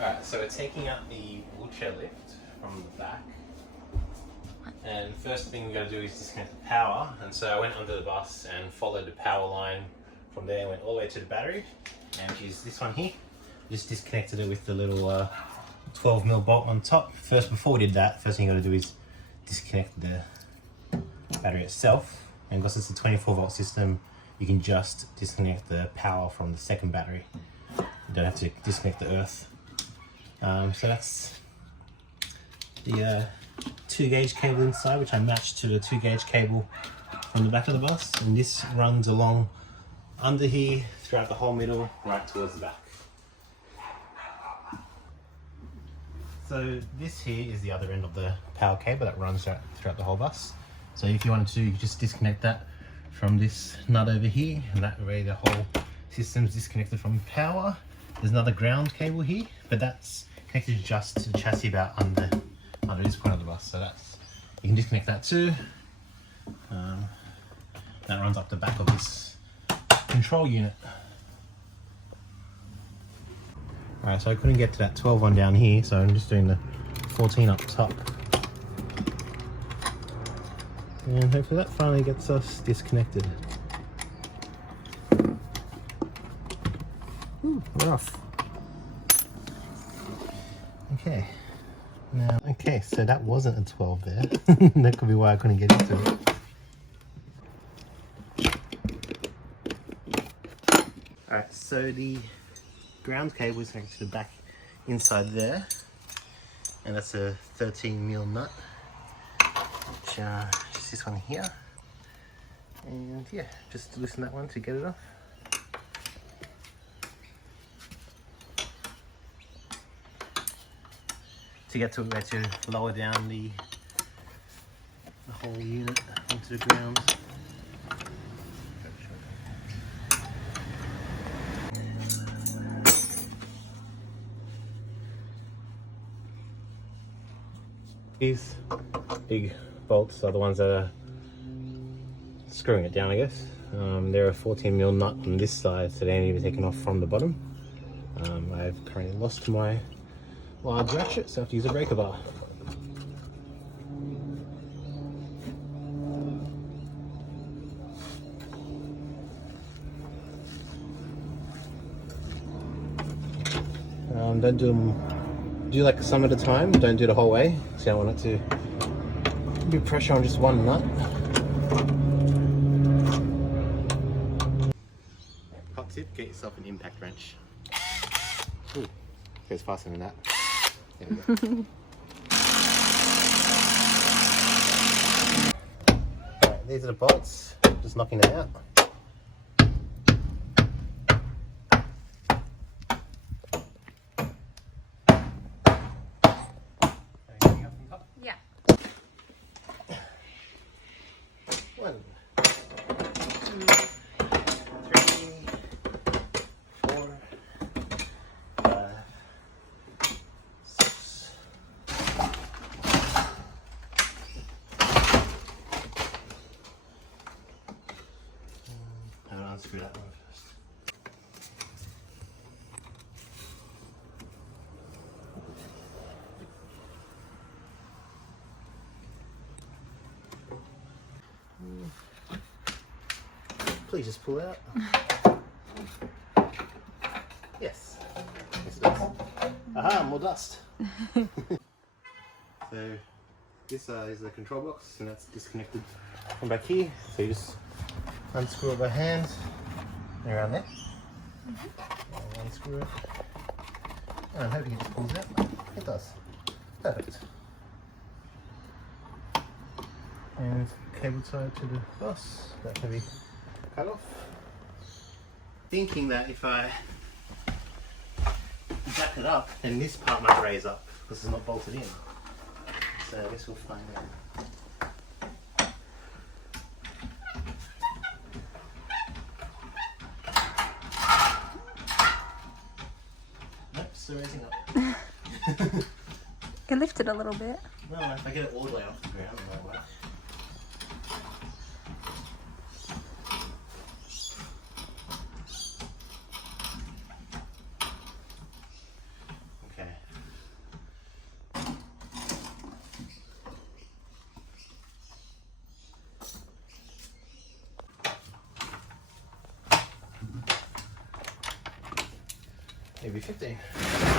Alright, so we're taking out the wheelchair lift from the back. And first thing we got to do is disconnect the power. And so I went under the bus and followed the power line from there and went all the way to the battery. And use this one here. Just disconnected it with the little 12mm bolt on top. First, before we did that, first thing you got to do is disconnect the battery itself. And because it's a 24-volt system, you can just disconnect the power from the second battery. You don't have to disconnect the earth. So that's the 2-gauge cable inside, which I matched to the 2-gauge cable from the back of the bus, and this runs along under here throughout the whole middle right towards the back. So this here is the other end of the power cable that runs throughout the whole bus. So if you wanted to, you could just disconnect that from this nut over here, and that way the whole system's disconnected from power. There's another ground cable here, but that's connected just to the chassis about under this point of the bus. So that's, you can disconnect that too. That runs up the back of this control unit. Alright, so I couldn't get to that 12 one down here, so I'm just doing the 14 up top. And hopefully that finally gets us disconnected. Ooh, rough. Okay. Now, okay, so that wasn't a 12 there. That could be why I couldn't get into it. Alright, so the ground cable is connected to the back inside there. And that's a 13mm nut. Which is this one here. And yeah, just loosen that one to get it off. To get to where to lower down the whole unit into the ground. These big bolts are the ones that are screwing it down, I guess. They're a 14mm nut on this side, so they need to be taken off from the bottom. I've currently lost my large ratchet, so I have to use a breaker bar. Don't do like some at a time, don't do the whole way, because I don't want it to be pressure on just one nut. Hot tip, get yourself an impact wrench. Ooh, goes faster than that. There we go. Right, these are the bolts, just knocking them out. Yeah. 1, 2, 3, 4, 5, 6. I'll unscrew that one first. Please just pull out. Yes. Yes, it does. Aha, more dust. So this is the control box, and that's disconnected from back here. So you just unscrew it by hand and around there. And unscrew it. And I'm hoping it just pulls out. It does. Perfect. And cable tied to the bus. That can be cut off. Thinking that if I jack it up, then this part might raise up because it's not bolted in. So I guess we'll find out. Nope, still raising up. You can lift it a little bit. No, if I get it all the way off the ground, it might work. Okay, maybe 15.